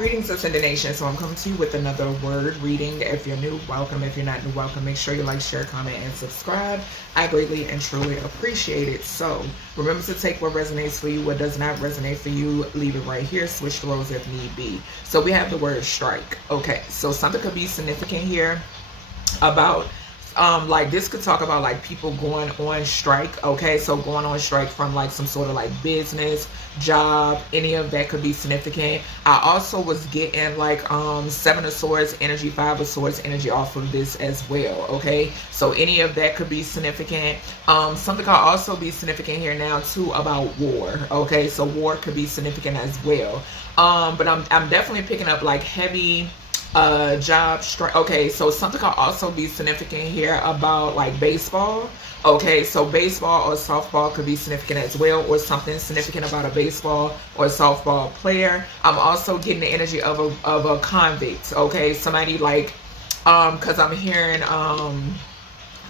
Greetings, Ascended Nation. So I'm coming to you with another word reading. If you're new, welcome. If you're not new, welcome. Make sure you like, share, comment, and subscribe. I greatly and truly appreciate it. So remember to take what resonates for you. What does not resonate for you, leave it right here. Switch the roles if need be. So we have the word strike. Okay, so something could be significant here about like this could talk about like people going on strike. Okay, so going on strike from like some sort of like business, job, any of that could be significant. I also was getting like Seven of Swords energy, Five of Swords energy off of this as well. Okay, so any of that could be significant. Something could also be significant here now too about war. Okay, so war could be significant as well. But I'm definitely picking up like heavy job strike. Okay, so something could also be significant here about like baseball. Okay, so baseball or softball could be significant as well, or something significant about a baseball or softball player. I'm also getting the energy of a convict. Okay, somebody like because I'm hearing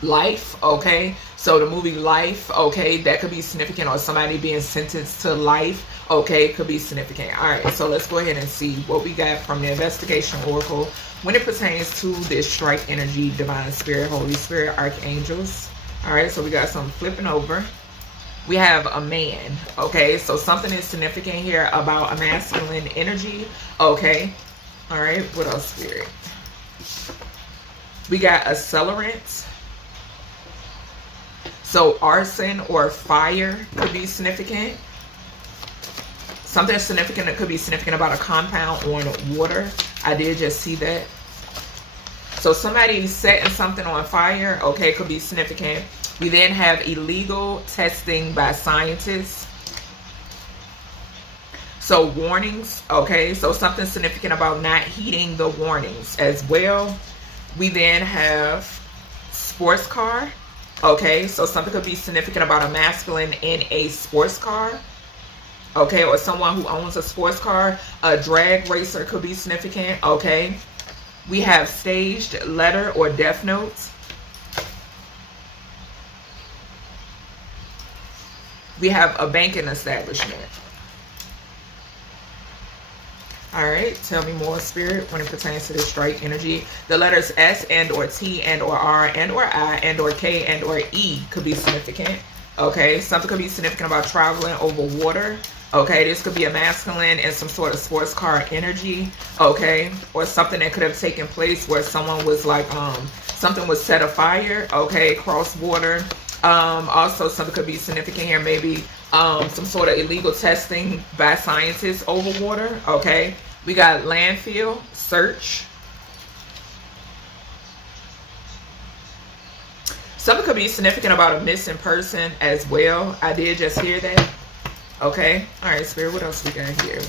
Life. Okay, so the movie Life, okay, that could be significant, or somebody being sentenced to life. Okay, it could be significant. All right, so let's go ahead and see what we got from the Investigation Oracle when it pertains to this strike energy, divine spirit, Holy Spirit, archangels. All right, so we got some flipping over. We have a man. Okay, so something is significant here about a masculine energy. Okay, all right, what else, spirit? We got Accelerant. So arson or fire could be significant. Something significant that could be significant about a compound on water. I did just see that. So somebody setting something on fire, okay, could be significant. We then have illegal testing by scientists. So warnings, okay, so something significant about not heeding the warnings as well. We then have sports car. Okay, so something could be significant about a masculine in a sports car. Okay, or someone who owns a sports car. A drag racer could be significant. Okay, we have staged letter or death notes. We have a banking establishment. All right, tell me more, spirit, when it pertains to this strike energy. The letters S and or T and or R and or I and or K and or E could be significant. Okay, something could be significant about traveling over water. Okay, this could be a masculine and some sort of sports car energy. Okay, or something that could have taken place where someone was like, something was set afire. Okay, cross water. Also, something could be significant here, maybe some sort of illegal testing by scientists over water. Okay, we got landfill, search. Something could be significant about a missing person as well. I did just hear that. Okay, all right, spirit, what else we got here?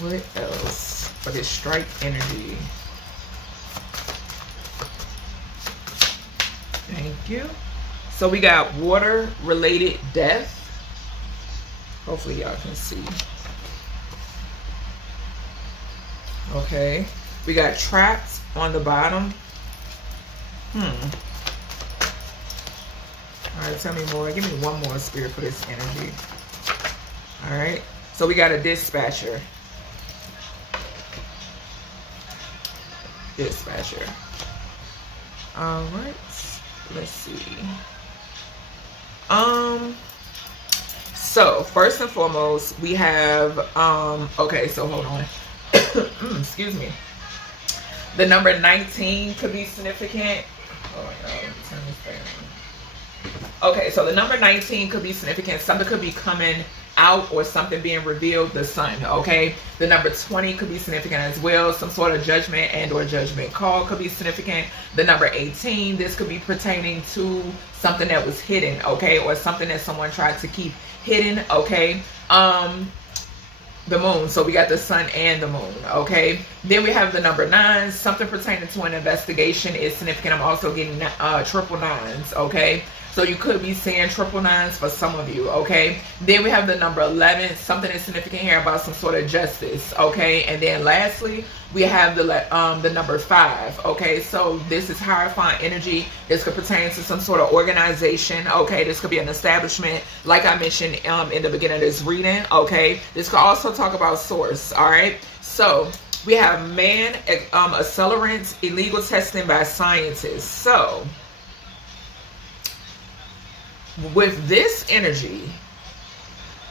What else for this strike energy? Thank you. So we got water related death. Hopefully y'all can see. Okay, we got trapped on the bottom. All right, tell me more. Give me one more, spirit, for this energy. All right, so we got a dispatcher. Dispatcher. All right, let's see. So first and foremost, we have okay, so hold on. Excuse me. The number 19 could be significant. Oh my god, let me turn this down. Okay, so the number 19 could be significant. Something could be coming out or something being revealed, the sun. Okay, the number 20 could be significant as well. Some sort of judgment and or judgment call could be significant. The number 18, this could be pertaining to something that was hidden, okay, or something that someone tried to keep hidden. Okay, the moon, so we got the sun and the moon. Okay, then we have the number 9, something pertaining to an investigation is significant. I'm also getting triple nines. Okay, so you could be seeing triple nines for some of you. Okay, then we have the number 11, something is significant here about some sort of justice. Okay, and then lastly we have the number 5. Okay, so this is Hierophant energy. This could pertain to some sort of organization. Okay, this could be an establishment, like I mentioned in the beginning of this reading. Okay, this could also talk about source. All right, So we have man, accelerant, illegal testing by scientists. So with this energy,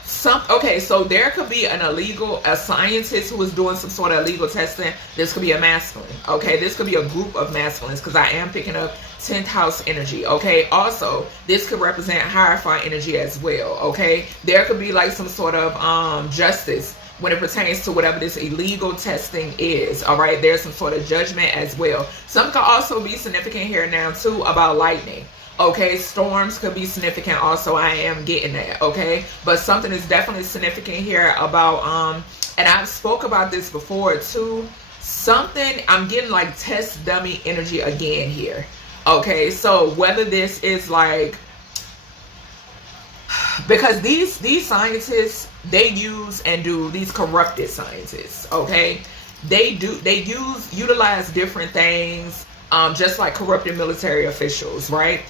so there could be a scientist who is doing some sort of illegal testing. This could be a masculine. Okay, this could be a group of masculines, because I am picking up 10th house energy. Okay, also this could represent hierophant energy as well. Okay, there could be like some sort of justice when it pertains to whatever this illegal testing is. All right, there's some sort of judgment as well. Some could also be significant here now too about lightning. Okay, storms could be significant also. I am getting that. Okay, but something is definitely significant here about and I've spoke about this before too. Something, I'm getting like test dummy energy again here. Okay, so whether this is like, because these scientists, they use and do, these corrupted scientists, okay, they utilize different things, just like corrupted military officials, right,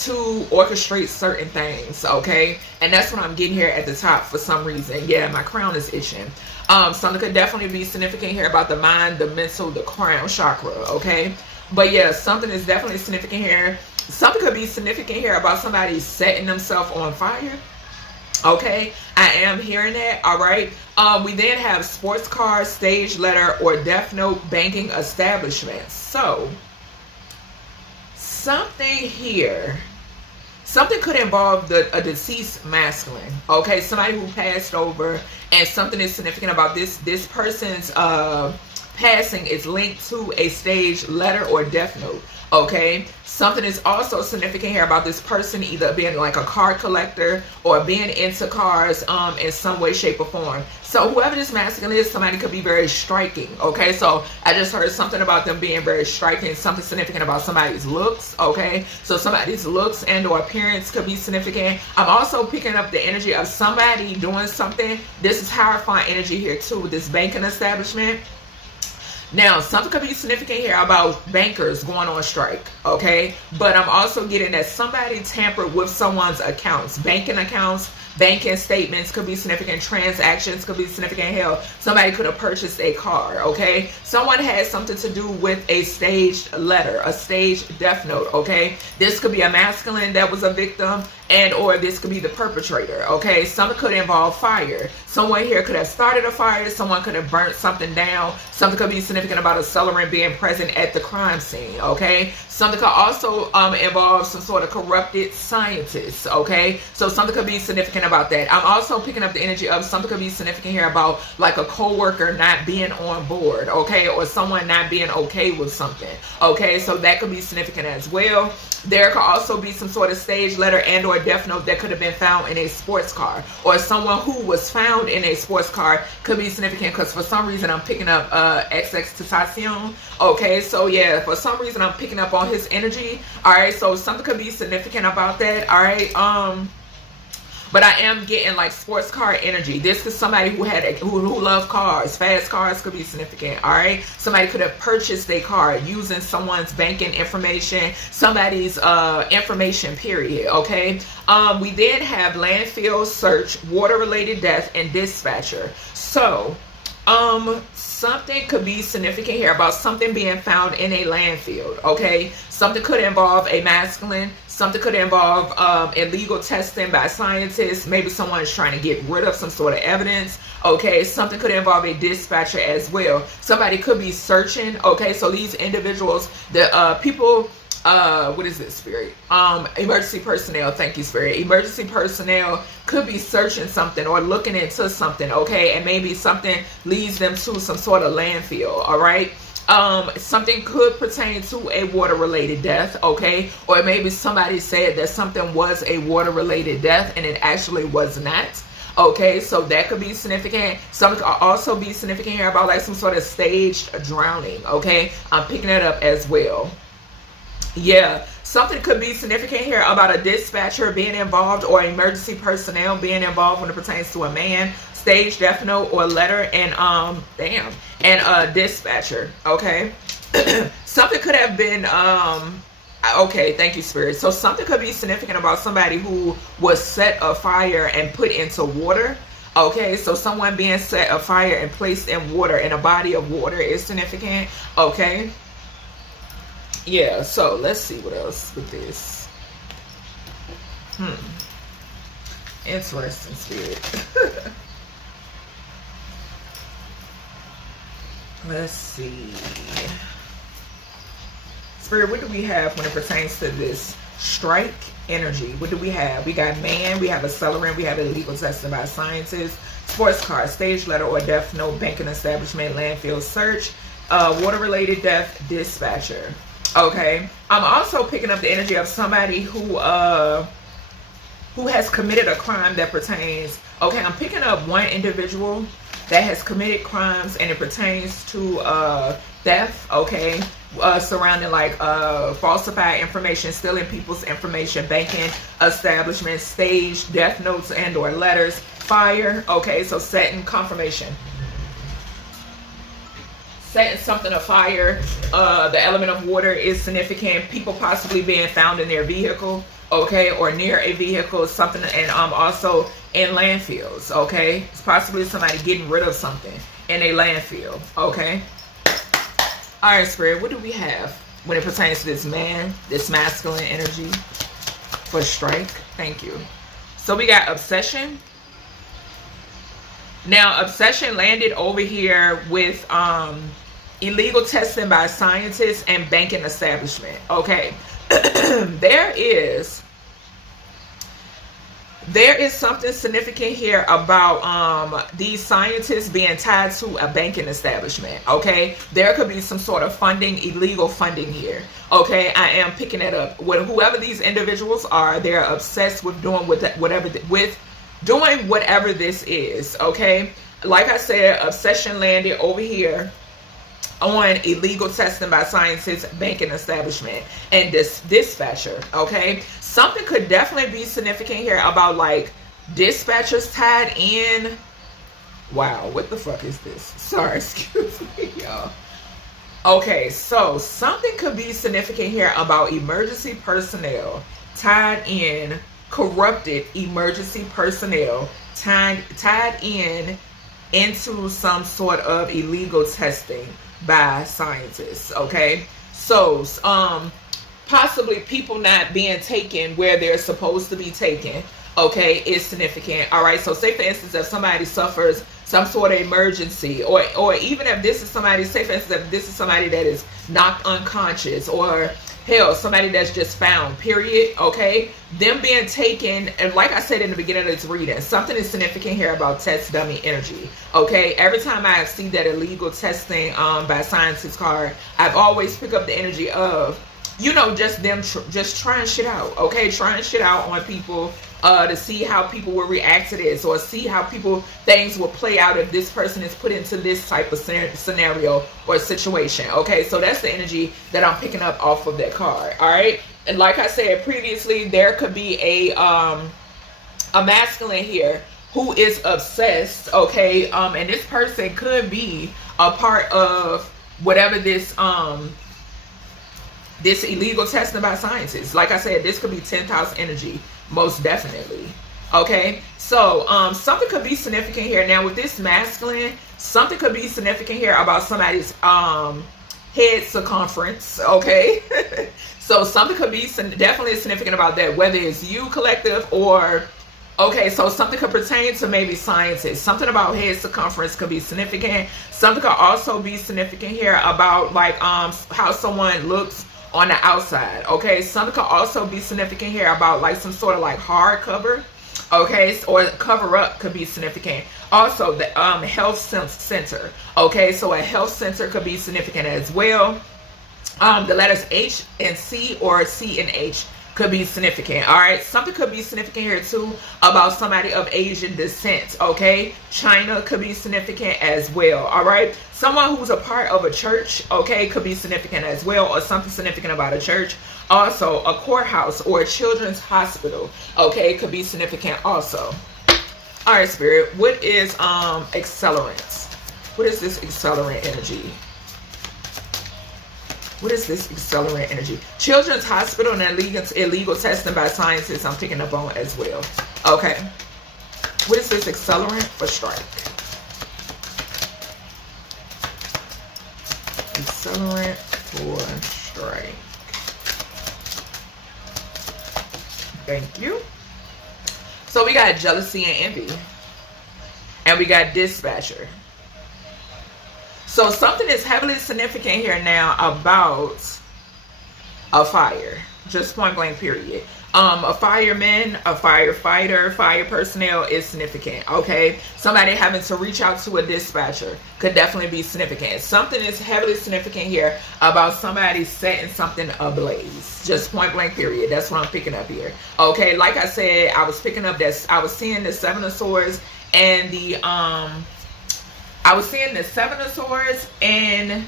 to orchestrate certain things. Okay, and that's what I'm getting here at the top for some reason. Yeah, my crown is itching. Something could definitely be significant here about the mind, the mental, the crown chakra. Okay, but yeah, something is definitely significant here. Something could be significant here about somebody setting themselves on fire. Okay, I am hearing that. All right, we then have sports car, stage letter, or death note, banking establishments. So something here, something could involve a deceased masculine. Okay, somebody who passed over, and something is significant about this person's passing is linked to a stage letter or death note. Okay, something is also significant here about this person either being like a car collector or being into cars in some way, shape, or form. So whoever this masculine is, somebody could be very striking. Okay, so I just heard something about them being very striking, something significant about somebody's looks. Okay, so somebody's looks and or appearance could be significant. I'm also picking up the energy of somebody doing something. This is hierophant energy here too with this banking establishment. Now, something could be significant here about bankers going on strike, okay? But I'm also getting that somebody tampered with someone's accounts, banking statements could be significant, transactions could be significant. Hell, somebody could have purchased a car, okay? Someone had something to do with a staged letter, a staged death note, okay? This could be a masculine that was a victim, and or this could be the perpetrator, okay? Some could involve fire. Someone here could have started a fire, someone could have burnt something down, something could be significant about accelerant being present at the crime scene, okay? Something could also involve some sort of corrupted scientists, okay? So something could be significant about that. I'm also picking up the energy of something could be significant here about like a co-worker not being on board, okay? Or someone not being okay with something, okay? So that could be significant as well. There could also be some sort of stage letter and or death note that could have been found in a sports car, or someone who was found in a sports car could be significant, because for some reason I'm picking up Accelerant. Okay, so yeah, for some reason I'm picking up on his energy. All right, so something could be significant about that. All right, but I am getting like sports car energy. This is somebody who had who loved cars. Fast cars could be significant. All right, somebody could have purchased a car using someone's banking information, somebody's information, period. Okay, we then have landfill, search, water related death, and dispatcher. So something could be significant here about something being found in a landfill. Okay, something could involve a masculine. Something could involve illegal testing by scientists. Maybe someone is trying to get rid of some sort of evidence. Okay, something could involve a dispatcher as well. Somebody could be searching. Okay, so these individuals, the people, what is it, Spirit? Emergency personnel. Thank you, Spirit. Emergency personnel could be searching something or looking into something. Okay, and maybe something leads them to some sort of landfill. All right. Something could pertain to a water related death, okay? Or maybe somebody said that something was a water related death and it actually was not. Okay, so that could be significant. Something could also be significant here about like some sort of staged drowning, okay? I'm picking it up as well. Yeah, something could be significant here about a dispatcher being involved or emergency personnel being involved when it pertains to a man, stage death note or letter, and a dispatcher. Okay, something could have been okay, thank you, Spirit. So something could be significant about somebody who was set afire and put into water. Okay, so someone being set afire and placed in water, in a body of water, is significant. Okay. Yeah, so let's see what else with this. Interesting, Spirit. Let's see. Spirit, what do we have when it pertains to this strike energy? What do we have? We got man, we have accelerant, we have illegal testing by scientists, sports car, stage letter or death note, banking establishment, landfill search, water-related death, dispatcher. Okay. I'm also picking up the energy of somebody who has committed a crime that pertains. Okay, I'm picking up one individual that has committed crimes and it pertains to theft, okay, surrounding like falsified information, stealing people's information, banking establishments, stage, death notes and or letters, fire, okay, so setting confirmation. Setting something afire, the element of water is significant. People possibly being found in their vehicle, okay, or near a vehicle, something, and also in landfills, okay. It's possibly somebody getting rid of something in a landfill, okay. All right, Spirit, what do we have when it pertains to this man, this masculine energy for strike? Thank you. So we got obsession. Now, obsession landed over here with illegal testing by scientists and banking establishment. Okay, there is something significant here about these scientists being tied to a banking establishment. Okay, there could be some sort of funding, illegal funding here. Okay, I am picking it up. Whoever these individuals are, they're obsessed with doing whatever this is. Okay, like I said, obsession landed over here on illegal testing by scientists, banking establishment, and this dispatcher. Okay, something could definitely be significant here about like dispatchers tied in. Wow, what the fuck is this? Sorry, excuse me, y'all. Okay, so something could be significant here about emergency personnel tied in, corrupted emergency personnel tied in into some sort of illegal testing by scientists. Okay, so possibly people not being taken where they're supposed to be taken, okay, is significant. All right, so say for instance if somebody suffers some sort of emergency, or even if this is somebody, say for instance if this is somebody that is knocked unconscious, or hell, somebody that's just found, period, okay, them being taken, and like I said in the beginning of this reading, something is significant here about test dummy energy. Okay, every time I see that illegal testing by scientists card, I've always picked up the energy of, you know, just them just trying shit out. Okay, trying shit out on people to see how people will react to this, or see how things will play out if this person is put into this type of scenario or situation. Okay, so that's the energy that I'm picking up off of that card. All right, and like I said previously, there could be a masculine here who is obsessed. Okay, and this person could be a part of whatever this this illegal testing by scientists. Like I said, this could be 10th house energy, most definitely. Okay, so something could be significant here. Now with this masculine, something could be significant here about somebody's head circumference. Okay, so something could be definitely significant about that, whether it's you collective or, okay, so something could pertain to maybe scientists. Something about head circumference could be significant. Something could also be significant here about like how someone looks on the outside. Okay, something could also be significant here about like some sort of like hard cover. Okay, or cover up could be significant. Also the health center. Okay, so a health center could be significant as well. The letters H and C, or C and H, could be significant. All right, something could be significant here too about somebody of Asian descent. Okay, China could be significant as well. All right, someone who's a part of a church, okay, could be significant as well, or something significant about a church. Also a courthouse or a children's hospital, okay, could be significant also. All right, Spirit, what is accelerants? What is this accelerant energy? What is this accelerant energy? Children's hospital and illegal testing by scientists, I'm picking up on as well. Okay. What is this? Accelerant for strike. Accelerant for strike. Thank you. So we got jealousy and envy. And we got dispatcher. So something is heavily significant here now about a fire. Just point blank period. A fireman, a firefighter, fire personnel is significant, okay? Somebody having to reach out to a dispatcher could definitely be significant. Something is heavily significant here about somebody setting something ablaze. Just point blank period. That's what I'm picking up here. Okay, like I said, I was picking up this. I was seeing the Seven of Swords and the Seven of Swords and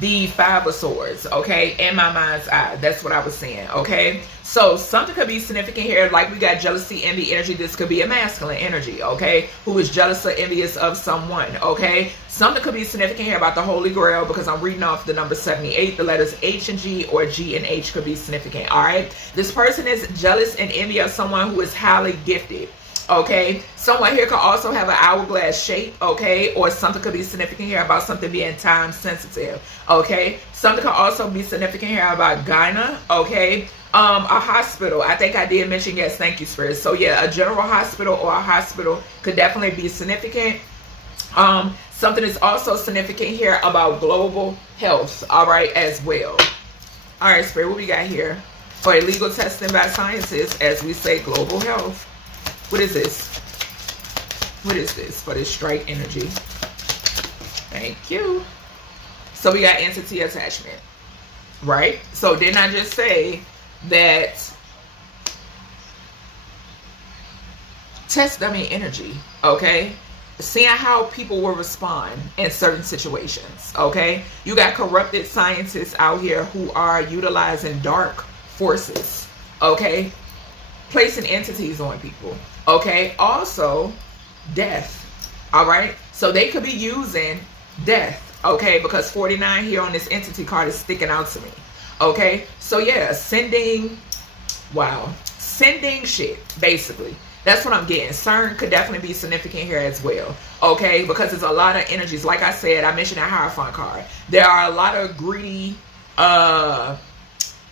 the Five of Swords, okay, in my mind's eye. That's what I was saying, okay? So something could be significant here, like we got jealousy, envy energy. This could be a masculine energy, okay, who is jealous or envious of someone, okay? Something could be significant here about the Holy Grail, because I'm reading off the number 78. The letters H and G, or G and H, could be significant, all right? This person is jealous and envy of someone who is highly gifted. Okay, someone here could also have an hourglass shape, okay, or something could be significant here about something being time sensitive, okay. Something could also be significant here about gyna, okay. A hospital, I think I did mention, yes, thank you, Spirit. So yeah, a general hospital or a hospital could definitely be significant. Something is also significant here about global health, all right, as well. All right, Spirit, what we got here? For illegal testing by scientists, as we say, global health. What is this? What is this for this strike energy? Thank you. So we got entity attachment, right? So didn't I just say that test dummy energy, okay? Seeing how people will respond in certain situations, okay? You got corrupted scientists out here who are utilizing dark forces, okay? Placing entities on people, okay? Also, death, all right? So they could be using death, okay? Because 49 here on this entity card is sticking out to me, okay? So yeah, sending shit, basically. That's what I'm getting. CERN could definitely be significant here as well, okay? Because there's a lot of energies. Like I said, I mentioned a Hierophant card. There are a lot of greedy,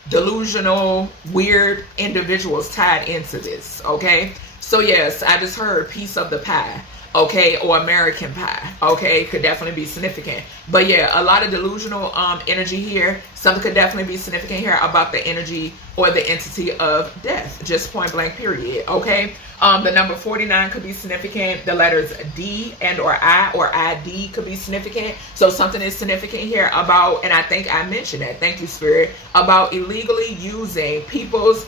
delusional, weird individuals tied into this, okay? So yes, I just heard piece of the pie, okay, or American Pie, okay, could definitely be significant. But yeah, a lot of delusional energy here. Something could definitely be significant here about the energy or the entity of death, just point blank period, okay? The number 49 could be significant. The letters D and or ID could be significant. So something is significant here about, and I think I mentioned that, thank you, Spirit, about illegally using people's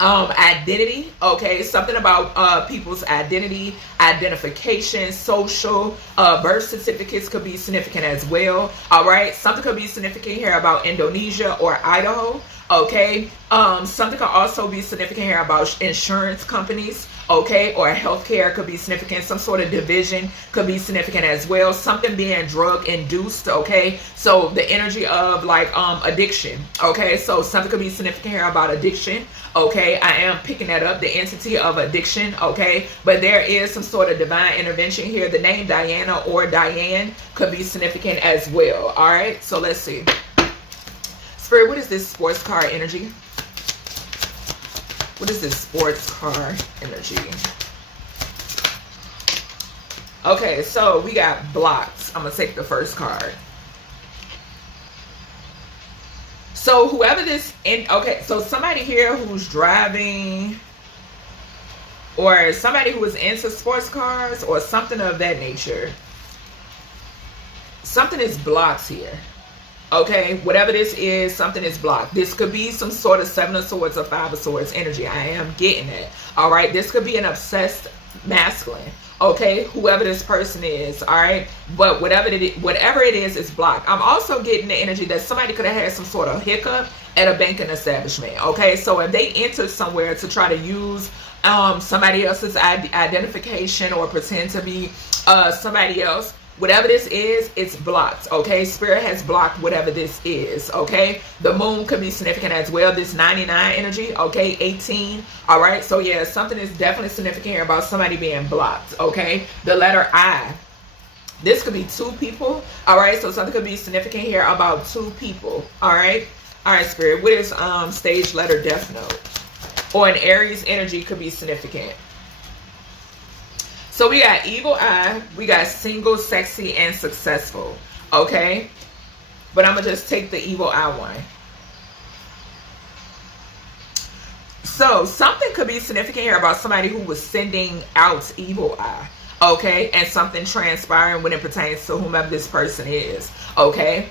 identity, okay? Something about people's identity, identification, social, birth certificates could be significant as well, all right? Something could be significant here about Indonesia or Idaho, okay? Something could also be significant here about insurance companies, okay, or healthcare could be significant. Some sort of division could be significant as well. Something being drug induced, okay? So the energy of like addiction, okay? So something could be significant here about addiction, okay? I am picking that up, the entity of addiction, okay? But there is some sort of divine intervention here. The name Diana or Diane could be significant as well, all right? So let's see. Spirit, what is this sports car energy? What is this sports car energy? Okay, so we got blocked. I'm going to take the first card. So whoever this, okay, so somebody here who's driving, or somebody who is into sports cars or something of that nature. Something is blocked here. Okay, whatever this is, something is blocked. This could be some sort of Seven of Swords or Five of Swords energy. I am getting it. All right, this could be an obsessed masculine. Okay, whoever this person is. All right, but whatever it is blocked. I'm also getting the energy that somebody could have had some sort of hiccup at a banking establishment. Okay, so if they entered somewhere to try to use somebody else's identification or pretend to be somebody else, Whatever this is, it's blocked, okay? Spirit has blocked whatever this is, okay? The moon could be significant as well. This 99 energy, okay? 18, all right? So, yeah, something is definitely significant here about somebody being blocked, okay? The letter I. This could be two people, all right? So, something could be significant here about two people, all right? All right, Spirit. What is stage letter Death Note? Or an Aries energy could be significant. So we got evil eye, we got single, sexy, and successful, okay? But I'm going to just take the evil eye one. So something could be significant here about somebody who was sending out evil eye, okay? And something transpiring when it pertains to whomever this person is, okay?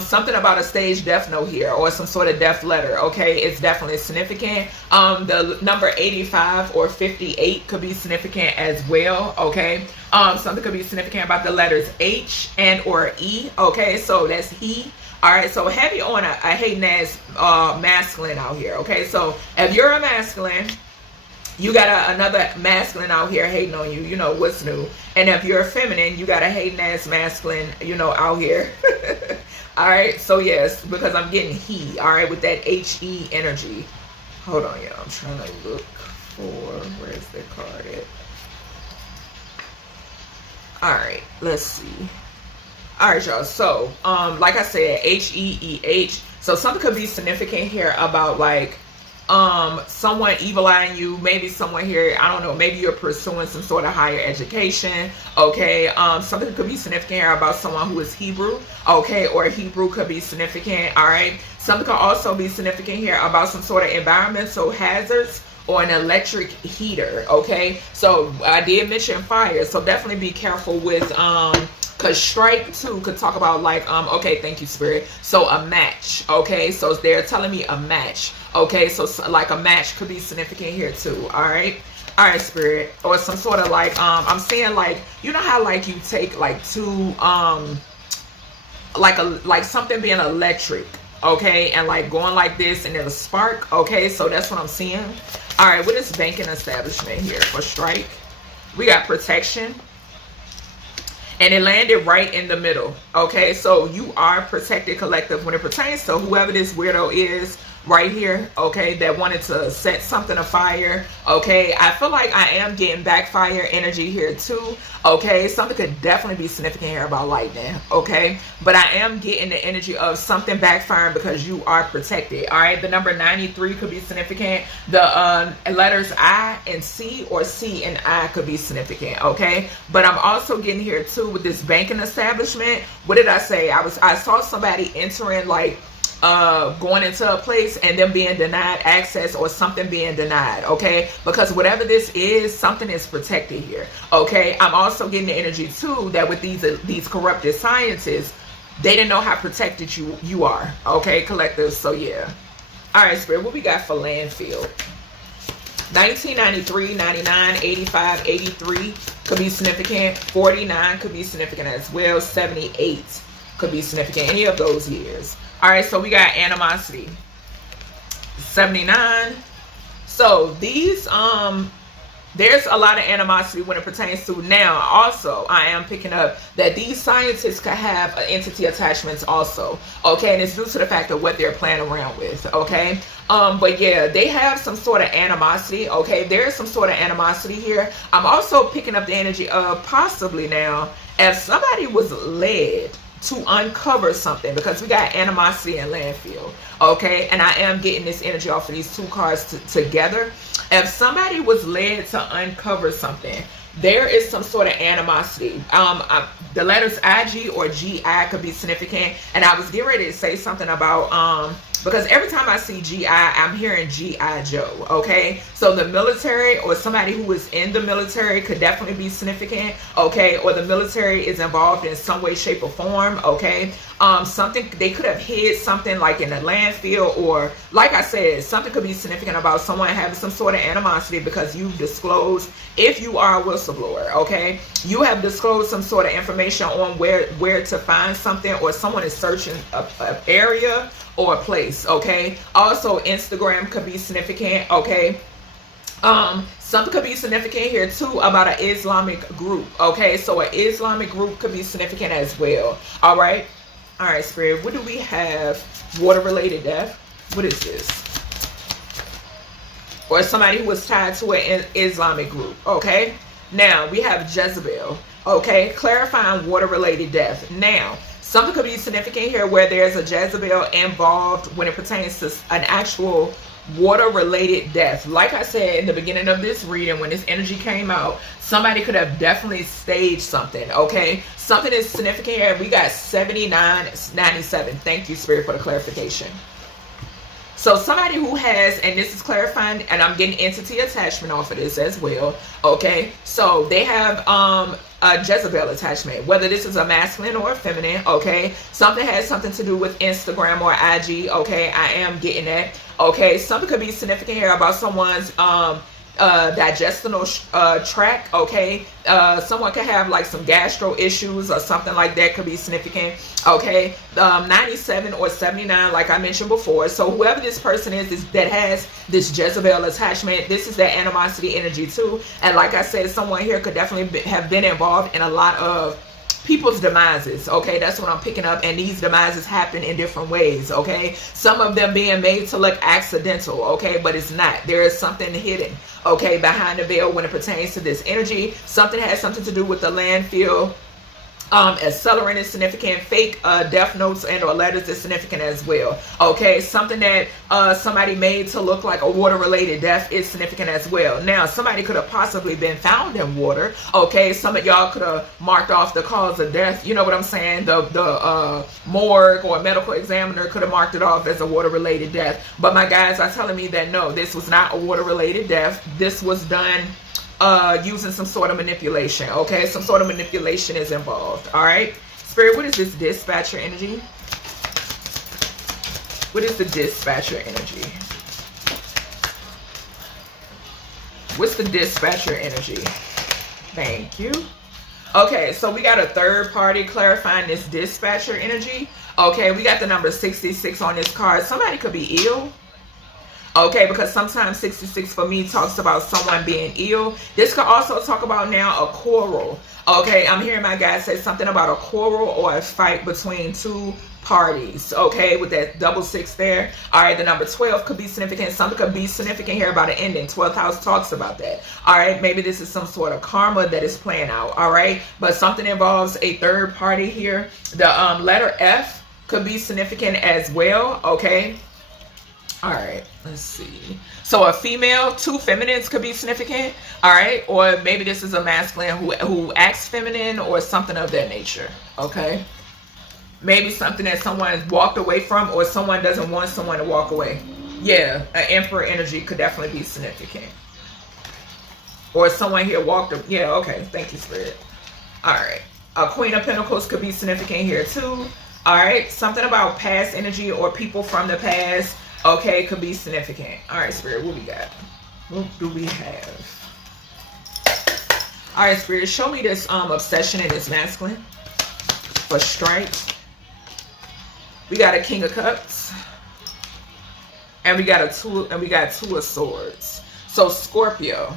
Something about a stage death note here, or some sort of death letter, okay? It's definitely significant. The number 85 or 58 could be significant as well, okay? Something could be significant about the letters H and or E, okay? So that's he. All right, so heavy on a hating ass masculine out here, okay? So if you're a masculine, you got another masculine out here hating on you, you know, what's new. And if you're a feminine, you got a hating ass masculine, you know, out here. All right, so yes, because I'm getting he, all right, with that HE energy. Hold on, y'all. I'm trying to look for, where's the card at? All right, let's see. All right, y'all. So, like I said, HEEH. So something could be significant here about like someone evil eyeing you, maybe someone here, I don't know, maybe you're pursuing some sort of higher education, okay? Something could be significant here about someone who is Hebrew, okay? Or Hebrew could be significant, all right? Something could also be significant here about some sort of environmental hazards or an electric heater, okay? So I did mention fire, so definitely be careful with because strike too could talk about like okay, thank you, Spirit. So a match, okay? So they're telling me a match, okay? So like a match could be significant here too. All right, Spirit. Or some sort of like I'm seeing like, you know how like you take like two like something being electric, okay, and like going like this and it'll spark, okay? So that's what I'm seeing. All right, what is banking establishment here for strike? We got protection. And it landed right in the middle, okay? So you are protected collective when it pertains to whoever this weirdo is right here, okay, that wanted to set something afire, okay? I feel like I am getting backfire energy here too, okay? Something could definitely be significant here about lightning, okay? But I am getting the energy of something backfiring because you are protected, all right? The number 93 could be significant. The letters I and C, or C and I could be significant, okay? But I'm also getting here too with this banking establishment. What did I say? I saw somebody entering like going into a place and them being denied access, or something being denied, okay? Because whatever this is, something is protected here, okay? I'm also getting the energy too that with these corrupted scientists, they didn't know how protected you are, okay, collectors? So yeah. All right, Spirit, what we got for landfill? 1993, 99, 85, 83 could be significant. 49 could be significant as well. 78 could be significant. Any of those years. All right, so we got animosity. 79. So these there's a lot of animosity when it pertains to now. Also, I am picking up that these scientists could have entity attachments also, okay? And it's due to the fact of what they're playing around with, okay? But yeah, they have some sort of animosity, okay? There's some sort of animosity here. I'm also picking up the energy of possibly now, if somebody was led to uncover something, because we got animosity and landfill, okay? And I am getting this energy off of these two cards together. If somebody was led to uncover something, there is some sort of animosity. The letters IG or GI could be significant. And I was getting ready to say something about because every time I see GI, I'm hearing GI Joe, okay? So the military, or somebody who is in the military, could definitely be significant, okay? Or the military is involved in some way, shape, or form, okay? Something, they could have hid something like in a landfill, or like I said, something could be significant about someone having some sort of animosity because you've disclosed, if you are a whistleblower, okay? You have disclosed some sort of information on where to find something, or someone is searching an area or a place, okay? Also, Instagram could be significant, okay? Something could be significant here too about an Islamic group. Okay, so an Islamic group could be significant as well. All right, Spirit. What do we have? Water related death. What is this? Or somebody who was tied to an Islamic group. Okay, now we have Jezebel. Okay, clarifying water related death. Now, something could be significant here where there's a Jezebel involved when it pertains to an actual water-related death. Like I said in the beginning of this reading, when this energy came out, somebody could have definitely staged something, okay? Something is significant here. We got 7997. Thank you, Spirit, for the clarification. So somebody who has, and this is clarifying, and I'm getting entity attachment off of this as well, okay? So they have a Jezebel attachment, whether this is a masculine or a feminine, okay? Something has something to do with Instagram or IG, okay? I am getting that, okay? Something could be significant here about someone's digestional tract, okay? Someone could have like some gastro issues or something like that could be significant, okay? 97 or 79, like I mentioned before. So whoever this person is that has this Jezebel attachment, this is that animosity energy too. And like I said, someone here could definitely have been involved in a lot of people's demises, okay? That's what I'm picking up, and these demises happen in different ways, okay? Some of them being made to look accidental, okay? But it's not. There is something hidden, okay, behind the veil when it pertains to this energy. Something has something to do with the landfill. Accelerant is significant. Fake death notes and or letters is significant as well. Okay, something that somebody made to look like a water related death is significant as well. Now, somebody could have possibly been found in water. Okay, some of y'all could have marked off the cause of death. You know what I'm saying? The morgue or medical examiner could have marked it off as a water related death. But my guys are telling me that no, this was not a water related death. This was done using some sort of manipulation, okay? Some sort of manipulation is involved, all right? Spirit, what is this dispatcher energy? What is the dispatcher energy? What's the dispatcher energy? Thank you. Okay, so we got a third party clarifying this dispatcher energy. Okay, we got the number 66 on this card. Somebody could be ill. Okay, because sometimes 66 for me talks about someone being ill. This could also talk about now a quarrel. Okay, I'm hearing my guys say something about a quarrel or a fight between two parties. Okay, with that double 6 there. All right, the number 12 could be significant. Something could be significant here about an ending. 12th house talks about that. All right, maybe this is some sort of karma that is playing out. All right, but something involves a third party here. The letter F could be significant as well. Okay. All right, let's see. So a female, two feminines could be significant. All right, or maybe this is a masculine who acts feminine or something of that nature. Okay, maybe something that someone walked away from or someone doesn't want someone to walk away. Yeah, an emperor energy could definitely be significant. Or someone here walked up. Yeah, okay, thank you, Spirit. All right, a Queen of Pentacles could be significant here too. All right, something about past energy or people from the past. Okay, could be significant. All right, Spirit, what we got? What do we have? All right, Spirit, show me this obsession and this masculine for strength. We got a King of Cups, and we got two of Swords. So Scorpio,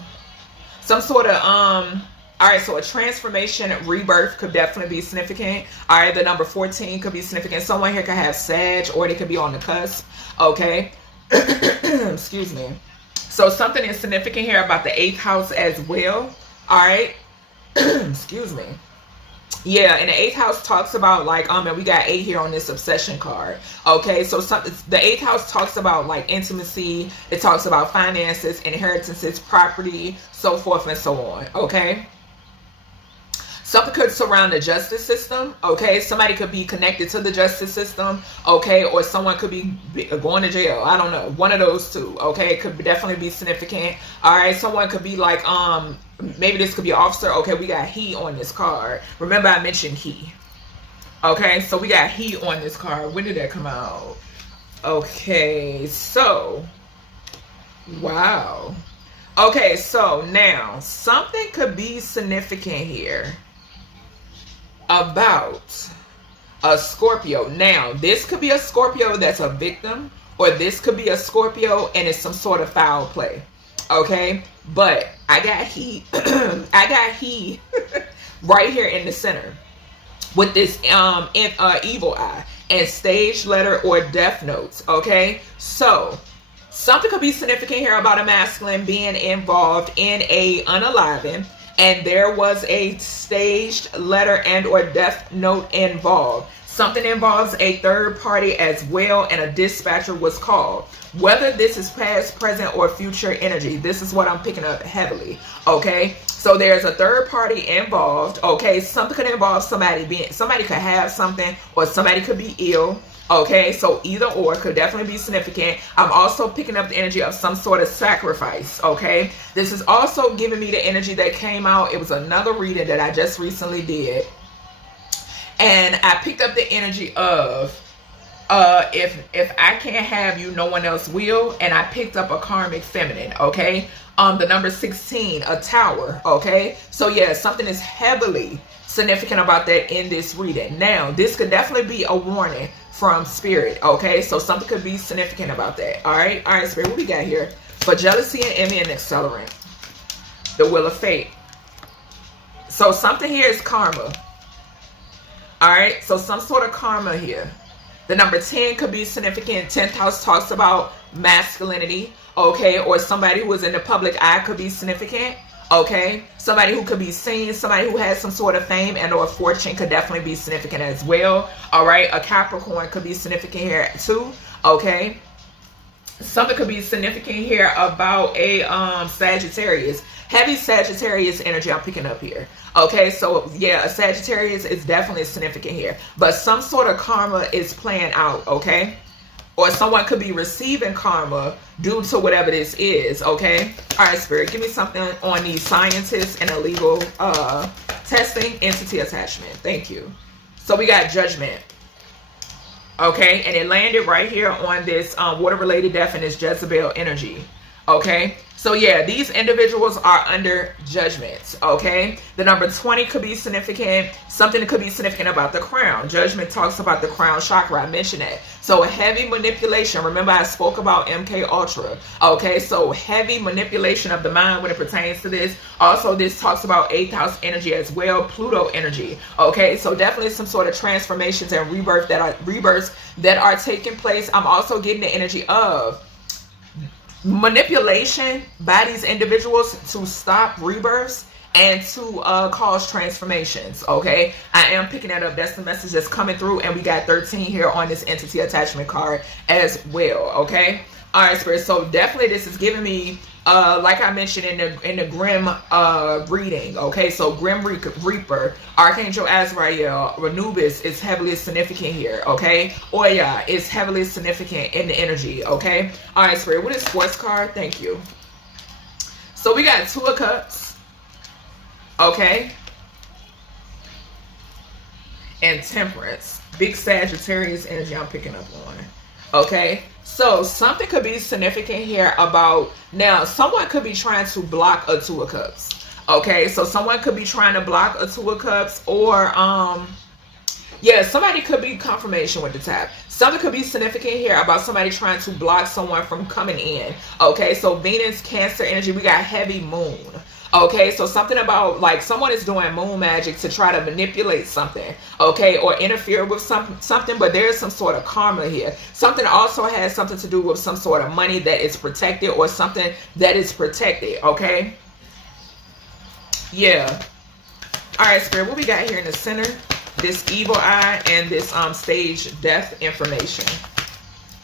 some sort of all right, so a transformation, rebirth could definitely be significant. All right, the number 14 could be significant. Someone here could have Sag, or they could be on the cusp. Okay. Excuse me. So something is significant here about the 8th house as well. All right. Excuse me. Yeah, and the 8th house talks about like and we got 8 here on this obsession card. Okay, so the 8th house talks about like intimacy. It talks about finances, inheritances, property, so forth and so on. Okay. Something could surround the justice system, okay? Somebody could be connected to the justice system, okay? Or someone could be going to jail. I don't know. One of those two, okay? It could definitely be significant. All right, someone could be like, maybe this could be an officer. Okay, we got he on this card. Remember I mentioned he. Okay, so we got he on this card. When did that come out? Okay, so, wow. Okay, so now, something could be significant here about a Scorpio. Now, this could be a Scorpio that's a victim, or this could be a Scorpio and it's some sort of foul play. Okay, but I got he, I got he right here in the center with this evil eye and stage letter or death notes. Okay, so something could be significant here about a masculine being involved in a unaliving, and there was a staged letter and or death note involved. Something involves a third party as well, and a dispatcher was called. Whether this is past, present, or future energy, this is what I'm picking up heavily. Okay, so there's a third party involved. Okay, something could involve somebody could have something, or somebody could be ill. Okay, so either or could definitely be significant. I'm also picking up the energy of some sort of sacrifice. Okay, this is also giving me the energy that came out. It was another reading that I just recently did, and I picked up the energy of if I can't have you, no one else will. And I picked up a karmic feminine. Okay, the number 16, a tower. Okay, so yeah, something is heavily significant about that in this reading. Now, this could definitely be a warning from spirit. Okay, so something could be significant about that. All right, spirit, what we got here for jealousy and envy and accelerant? The wheel of fate. So something here is karma. All right, so some sort of karma here. The number 10 could be significant. 10th house talks about masculinity. Okay, or somebody who is in the public eye could be significant. Okay, somebody who could be seen, somebody who has some sort of fame and or fortune could definitely be significant as well. All right, a Capricorn could be significant here too. Okay, something could be significant here about a Sagittarius. Heavy Sagittarius energy I'm picking up here. Okay, so yeah, a Sagittarius is definitely significant here, but some sort of karma is playing out. Okay, or someone could be receiving karma due to whatever this is. Okay, all right, spirit, give me something on these scientists and illegal testing, entity attachment. Thank you. So we got judgment. Okay, and it landed right here on this water related death and this Jezebel energy. Okay, so yeah, these individuals are under judgment. Okay, the number 20 could be significant. Something could be significant about the crown. Judgment talks about the crown chakra. I mentioned that. So heavy manipulation. Remember, I spoke about MK Ultra. Okay, so heavy manipulation of the mind when it pertains to this. Also, this talks about 8th house energy as well, Pluto energy. Okay, so definitely some sort of transformations and rebirths that are taking place. I'm also getting the energy of manipulation by these individuals to stop rebirths and to cause transformations. Okay, I am picking that up. That's the message that's coming through, and we got 13 here on this entity attachment card as well. Okay, all right, spirit, so definitely this is giving me like I mentioned in the Grim reading. Okay, so Grim Reaper, Archangel Azrael, Anubis is heavily significant here. Okay, Oya is heavily significant in the energy. Okay, all right, spirit, what is sports card? Thank you. So we got 2 of Cups. Okay, and Temperance. Big Sagittarius energy I'm picking up on. Okay, so something could be significant here about, now someone could be trying to block a 2 of Cups. Okay, so someone could be trying to block a 2 of Cups, or yeah, somebody could be confirmation with the tap. Something could be significant here about somebody trying to block someone from coming in. Okay, so Venus, Cancer energy, we got heavy moon. Okay, so something about like someone is doing moon magic to try to manipulate something, okay, or interfere with something, but there's some sort of karma here. Something also has something to do with some sort of money that is protected, or something that is protected. Okay, yeah. All right, spirit, what we got here in the center? This evil eye and this stage death information.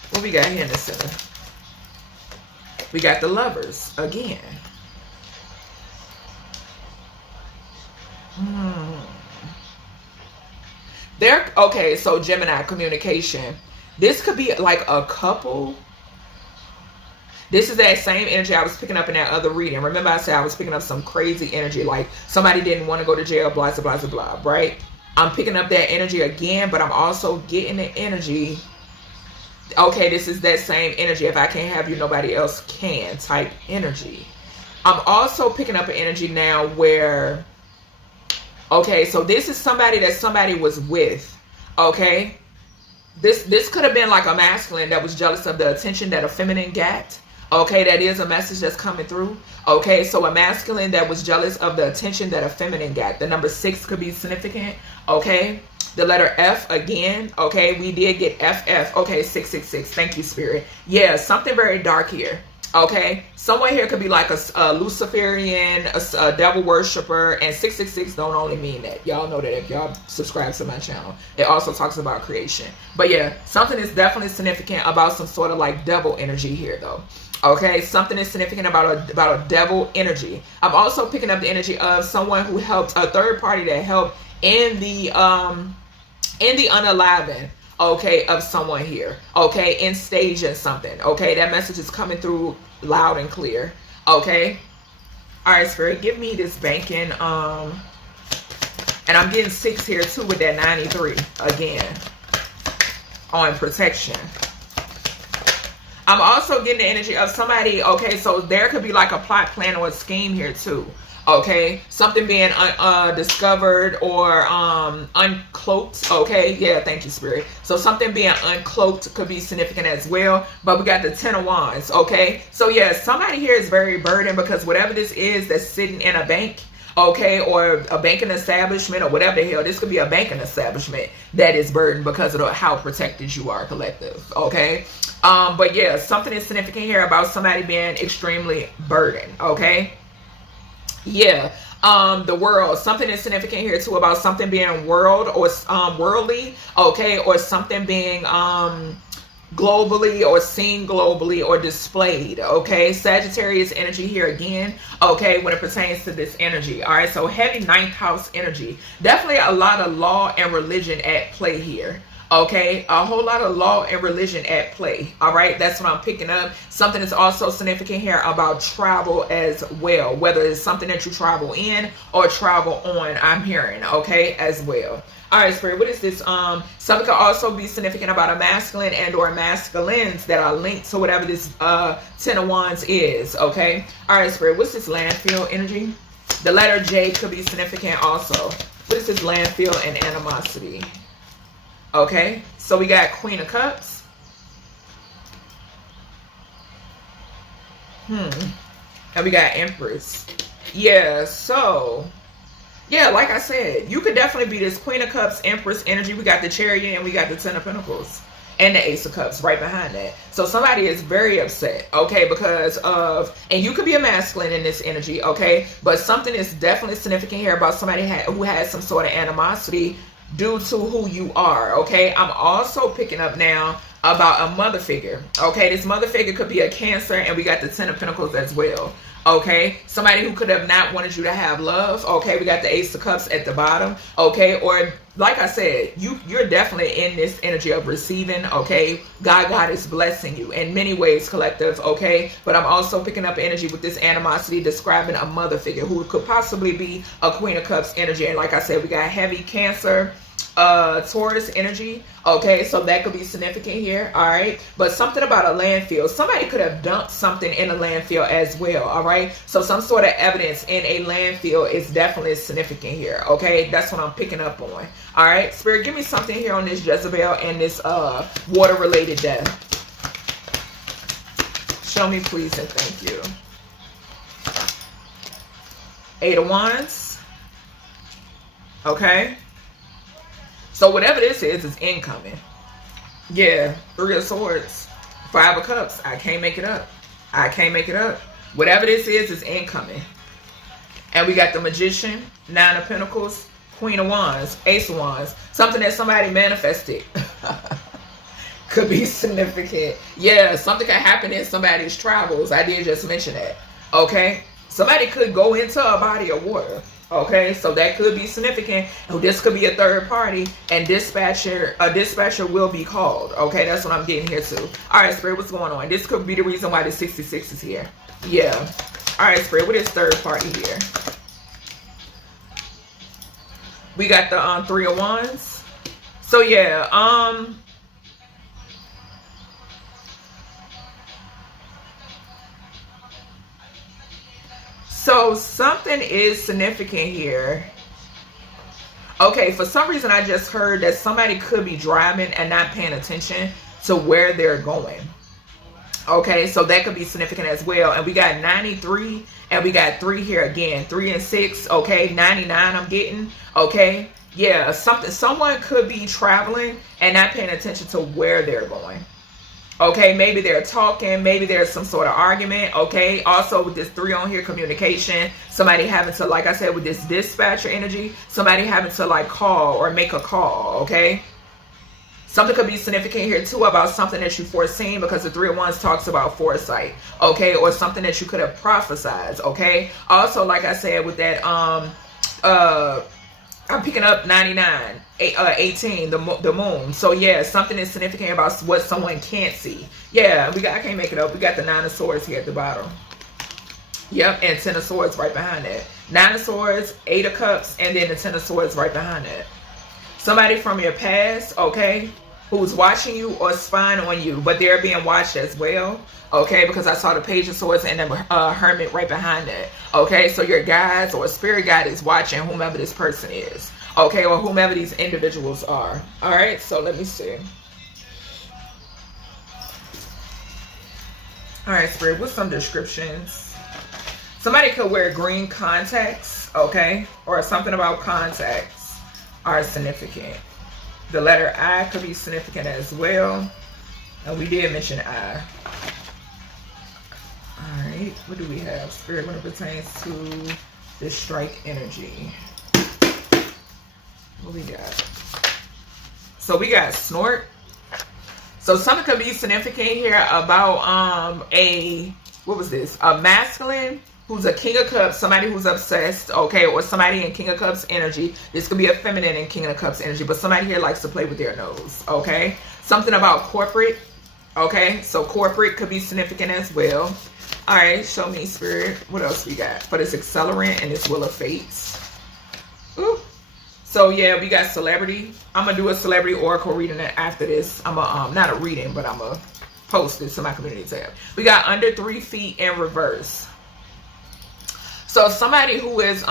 What we got here in the center? We got the Lovers again. There, okay, so Gemini, communication. This could be like a couple. This is that same energy I was picking up in that other reading. Remember I said I was picking up some crazy energy, like somebody didn't want to go to jail, blah, blah, blah, blah, right? I'm picking up that energy again, but I'm also getting the energy. Okay, this is that same energy. If I can't have you, nobody else can type energy. I'm also picking up an energy now where, okay, so this is somebody that somebody was with. Okay, this could have been like a masculine that was jealous of the attention that a feminine got. Okay, that is a message that's coming through. Okay, so a masculine that was jealous of the attention that a feminine got. The number 6 could be significant. Okay, the letter F again. Okay, we did get FF. Okay, 666. Thank you, Spirit. Yeah, something very dark here. Okay, someone here could be like a Luciferian, a devil worshiper, and 666 don't only mean that. Y'all know that if y'all subscribe to my channel. It also talks about creation. But yeah, something is definitely significant about some sort of like devil energy here though. Okay, something is significant about a devil energy. I'm also picking up the energy of someone who helped, a third party that helped in the unaliving, okay, of someone here, okay, in staging something. Okay, that message is coming through loud and clear. Okay, all right, Spirit, give me this banking, and I'm getting 6 here too with that 93 again on protection. I'm also getting the energy of somebody, okay, so there could be like a plot, plan, or a scheme here too. Okay, something being discovered or uncloaked. Okay, yeah, thank you, Spirit. So something being uncloaked could be significant as well. But we got the 10 of Wands. Okay, so yeah, somebody here is very burdened because whatever this is that's sitting in a bank, okay, or a banking establishment or whatever the hell, this could be a banking establishment that is burdened because of how protected you are, collective. Okay, but yeah, something is significant here about somebody being extremely burdened. Okay. Yeah, the world, something is significant here too about something being world or worldly, okay, or something being globally or seen globally or displayed. Okay, Sagittarius energy here again. Okay, when it pertains to this energy. All right, so heavy 9th house energy, definitely a lot of law and religion at play here. Okay, a whole lot of law and religion at play. All right, that's what I'm picking up. Something is also significant here about travel as well, whether it's something that you travel in or travel on, I'm hearing, okay, as well. All right, Spirit, what is this? Something could also be significant about a masculine and or masculines that are linked to whatever this 10 of Wands is. Okay, all right, Spirit, what's this landfill energy? The letter J could be significant also. What is this landfill and animosity? Okay, so we got Queen of Cups. And we got Empress. Yeah, so yeah, like I said, you could definitely be this Queen of Cups, Empress energy. We got the Chariot and we got the 10 of Pentacles and the Ace of Cups right behind that. So somebody is very upset, okay, because of, and you could be a masculine in this energy, okay, but something is definitely significant here about somebody who has some sort of animosity due to who you are. Okay, I'm also picking up now about a mother figure. Okay, this mother figure could be a Cancer, and we got the 10 of Pentacles as well. Okay, somebody who could have not wanted you to have love. Okay, we got the Ace of Cups at the bottom. Okay, or like I said, you're definitely in this energy of receiving. Okay, God is blessing you in many ways, collective. Okay, but I'm also picking up energy with this animosity describing a mother figure who could possibly be a Queen of Cups energy. And like I said, we got heavy Cancer, Taurus energy. Okay, so that could be significant here. All right, but something about a landfill, somebody could have dumped something in a landfill as well. All right, so some sort of evidence in a landfill is definitely significant here. Okay, that's what I'm picking up on. All right, Spirit, give me something here on this Jezebel and this water related death. Show me, please, and thank you. 8 of Wands. Okay, so whatever this is incoming. Yeah, 3 of Swords, 5 of Cups. I can't make it up. I can't make it up. Whatever this is incoming. And we got the Magician, 9 of Pentacles, Queen of Wands, Ace of Wands. Something that somebody manifested. Could be significant. Yeah, something could happen in somebody's travels. I did just mention that. Okay, somebody could go into a body of water. Okay, so that could be significant. This could be a third party, and a dispatcher will be called. Okay, that's what I'm getting here too. All right, Spirit, what's going on? This could be the reason why the 66 is here. Yeah. All right, Spirit, what is third party here? We got the 3 of Wands. So yeah, so something is significant here. Okay, for some reason I just heard that somebody could be driving and not paying attention to where they're going. Okay, so that could be significant as well. And we got 93 and we got 3 here again. 3 and 6, okay, 99 I'm getting, okay. Yeah, someone could be traveling and not paying attention to where they're going. Okay, maybe they're talking, maybe there's some sort of argument, okay. Also with this 3 on here, communication, somebody having to, like I said, with this dispatcher energy, somebody having to like call or make a call, okay. Something could be significant here too about something that you foreseen, because the 3 of Wands talks about foresight, okay, or something that you could have prophesized, okay. Also, like I said, with that, I'm picking up 99, 18, the moon. So yeah, something is significant about what someone can't see. Yeah, I can't make it up. We got the 9 of Swords here at the bottom. Yep, and 10 of Swords right behind that. 9 of Swords, 8 of Cups, and then the 10 of Swords right behind that. Somebody from your past, okay, who's watching you or spying on you, but they're being watched as well, okay, because I saw the Page of Swords and the Hermit right behind that, okay, so your guides or spirit guide is watching whomever this person is, okay, or whomever these individuals are. All right, so let me see. All right, Spirit, what's some descriptions? Somebody could wear green contacts, okay, or something about contacts are significant. The letter I could be significant as well. And we did mention I. Alright, what do we have? Spirit, when it pertains to this strike energy. What we got? So we got snort. So something could be significant here about what was this? A masculine who's a King of Cups, somebody who's obsessed, okay, or somebody in King of Cups energy. This could be a feminine in King of Cups energy, but somebody here likes to play with their nose, okay? Something about corporate, okay? So corporate could be significant as well. All right, show me, Spirit. What else we got? For this Accelerant and this Wheel of Fates. Ooh. So yeah, we got celebrity. I'm gonna do a celebrity oracle reading after this. I'm a not a reading, but I'm a post it to my community tab. We got under 3 feet in reverse. So somebody who is,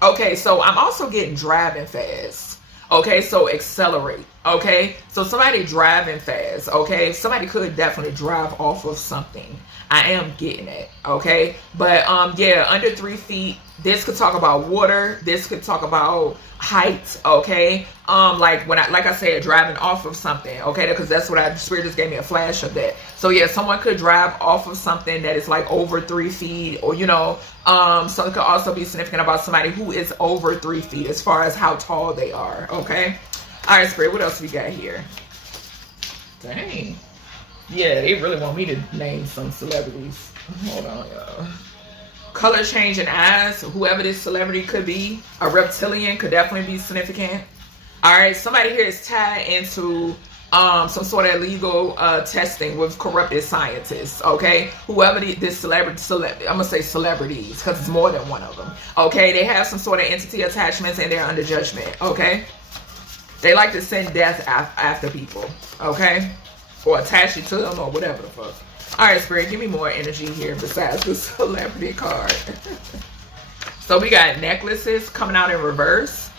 okay, so I'm also getting driving fast. Okay, so accelerate. Okay, so somebody driving fast. Okay, somebody could definitely drive off of something. I am getting it. Okay, but yeah, under 3 feet. This could talk about water. This could talk about heights. Okay, like I said, driving off of something. Okay, because that's what Spirit just gave me a flash of that. So yeah, someone could drive off of something that is like over 3 feet, or so it could also be significant about somebody who is over 3 feet as far as how tall they are. Okay, all right, Spirit. What else we got here? Dang. Yeah, they really want me to name some celebrities. Hold on, y'all. Color change in eyes, whoever this celebrity could be. A reptilian could definitely be significant. All right, somebody here is tied into some sort of illegal testing with corrupted scientists, okay? Whoever this celebrity, I'm gonna say celebrities because it's more than one of them, okay? They have some sort of entity attachments and they're under judgment, okay? They like to send death after people, okay? Or attach you to them or whatever the fuck. All right, Spirit, give me more energy here besides the celebrity card. So we got necklaces coming out in reverse.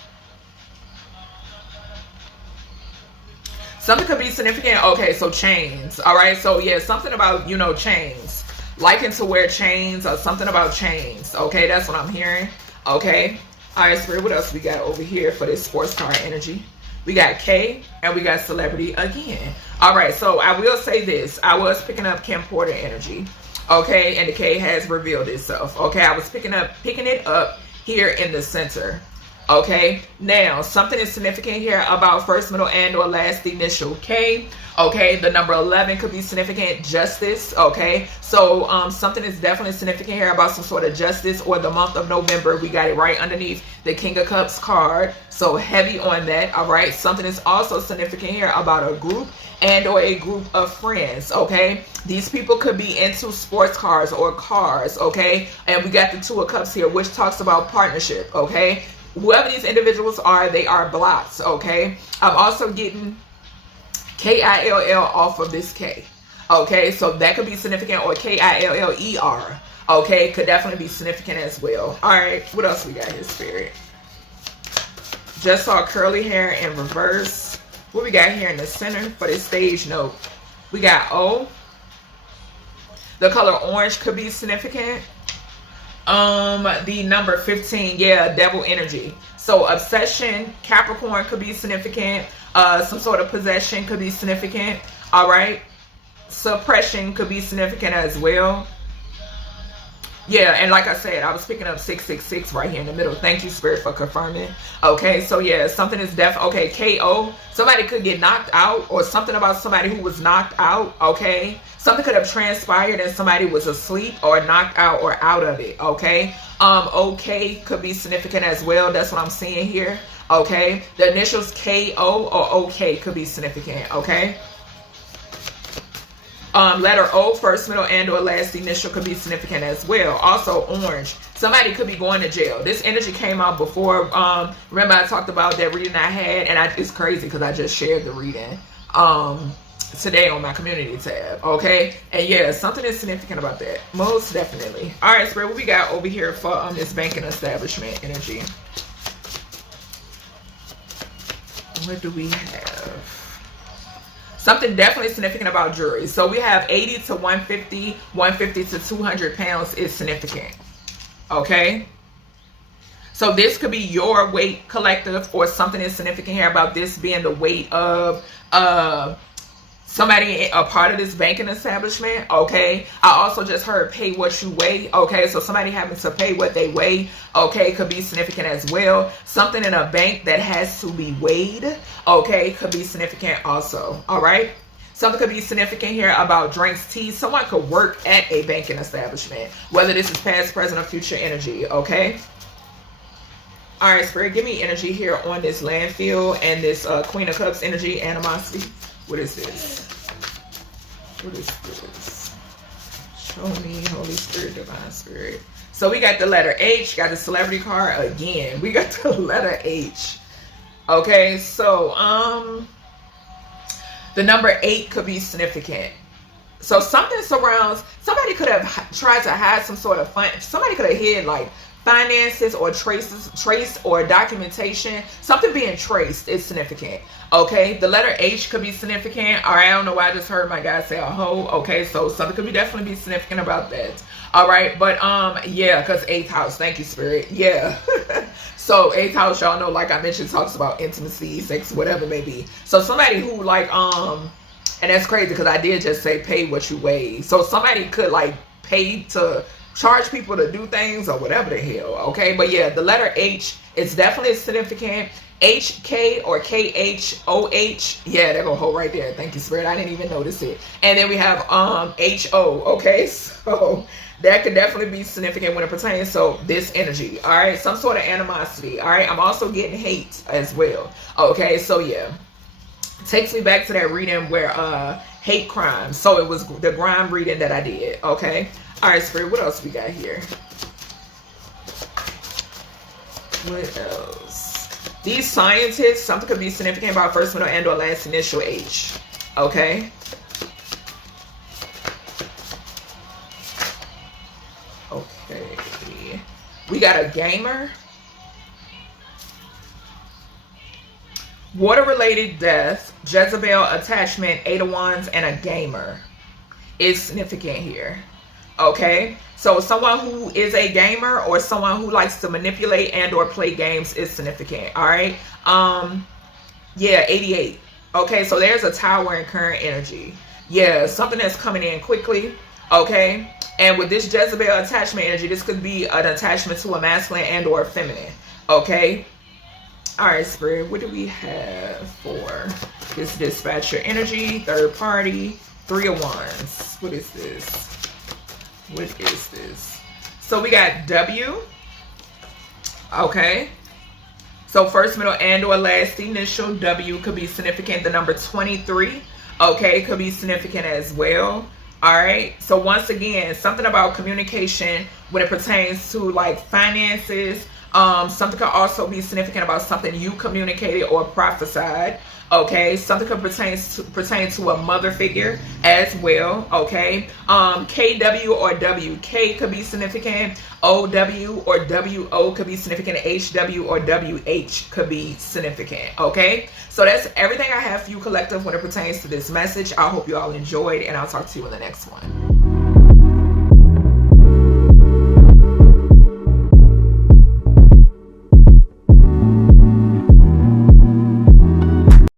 Something could be significant. Okay, so chains. All right, so yeah, something about, chains. Liking to wear chains or something about chains. Okay, that's what I'm hearing. Okay. All right, Spirit, what else we got over here for this sports card energy? We got K and we got celebrity again. All right, so I will say this. I was picking up Kim Porter energy. Okay, and the K has revealed itself. Okay, I was picking it up here in the center. Okay, now something is significant here about first, middle, and or last initial K. Okay, the number 11 could be significant, justice. Okay, so something is definitely significant here about some sort of justice or the month of November. We got it right underneath the King of Cups card, so heavy on that. All right, something is also significant here about a group and or a group of friends. Okay, these people could be into sports cars or cars. Okay, and we got the 2 of Cups here, which talks about partnership. Okay, whoever these individuals are, they are blocks. Okay, I'm also getting K-I-L-L off of this K. Okay, so that could be significant, or K-I-L-L-E-R. Okay, could definitely be significant as well. All right, what else we got here, Spirit? Just saw curly hair in reverse. What we got here in the center for this stage note? We got O, The color orange could be significant. The number 15, yeah, devil energy. So obsession, Capricorn could be significant. Some sort of possession could be significant. All right. Suppression could be significant as well. Yeah, and like I said, I was picking up 666 right here in the middle. Thank you, Spirit, for confirming. Okay, so yeah, something is definitely, okay, KO. Somebody could get knocked out, or something about somebody who was knocked out, okay? Something could have transpired and somebody was asleep or knocked out or out of it, okay? OK could be significant as well. That's what I'm seeing here, okay? The initials KO or OK could be significant, okay? Letter O, first, middle, and or last initial could be significant as well. Also, orange. Somebody could be going to jail. This energy came out before. Remember I talked about that reading I had, and it's crazy because I just shared the reading today on my community tab. Okay, and yeah, something is significant about that. Most definitely. All right, Spirit, what we got over here for this banking establishment energy? What do we have? Something definitely significant about jewelry. So we have 80 to 150, 150 to 200 pounds is significant. Okay. So this could be your weight collective, or something is significant here about this being the weight of somebody, a part of this banking establishment. Okay. I also just heard pay what you weigh. Okay. So somebody having to pay what they weigh. Okay. Could be significant as well. Something in a bank that has to be weighed. Okay. Could be significant also. All right. Something could be significant here about drinks, tea. Someone could work at a banking establishment, whether this is past, present, or future energy. Okay. All right, Spirit, give me energy here on this landfill and this Queen of Cups energy, animosity. What is this? What is this? Show me, Holy Spirit, Divine Spirit. So we got the letter H, got the celebrity card again. We got the letter H. Okay, so the number 8 could be significant. So something surrounds, somebody could have tried to hide some sort of fun. Somebody could have hid like finances or trace or documentation. Something being traced is significant. Okay, the letter H could be significant. All right, I don't know why I just heard my guy say a hoe. Okay, so something could be definitely be significant about that. All right, but yeah, because 8th house, thank you, Spirit. Yeah. So 8th house, y'all know, like I mentioned, talks about intimacy, sex, whatever it may be. So somebody who like and that's crazy because I did just say pay what you weigh. So somebody could like pay to charge people to do things or whatever the hell. Okay, but yeah, the letter H is definitely significant. HK or KHOH, yeah, they're gonna hold right there. Thank you, Spirit. I didn't even notice it. And then we have HO. Okay, so that could definitely be significant when it pertains to this energy. All right, some sort of animosity. All right, I'm also getting hate as well. Okay, so yeah, takes me back to that reading where hate crime. So it was the grime reading that I did. Okay, all right, Spirit, what else we got here? What else? These scientists, something could be significant about first, middle, and or last initial H. Okay. Okay. We got a gamer. Water-related death, Jezebel attachment, 8 of Wands, and a gamer is significant here. Okay, so someone who is a gamer or someone who likes to manipulate and or play games is significant. All right, yeah, 88. Okay, so there's a tower in current energy. Yeah, something that's coming in quickly. Okay, and with this Jezebel attachment energy, this could be an attachment to a masculine and or feminine. Okay, all right, Spirit, what do we have for this dispatcher energy? Third party, 3 of Wands. What is this? What is this? So we got W. Okay. So first, middle, and or last initial. W could be significant. The number 23. Okay. Could be significant as well. All right. So once again, something about communication when it pertains to like finances. Something could also be significant about something you communicated or prophesied. Okay, something could pertain to a mother figure as well. Okay, KW or WK could be significant. OW or WO could be significant. HW or WH could be significant. Okay, so that's everything I have for you, collective, when it pertains to this message. I hope you all enjoyed, and I'll talk to you in the next one.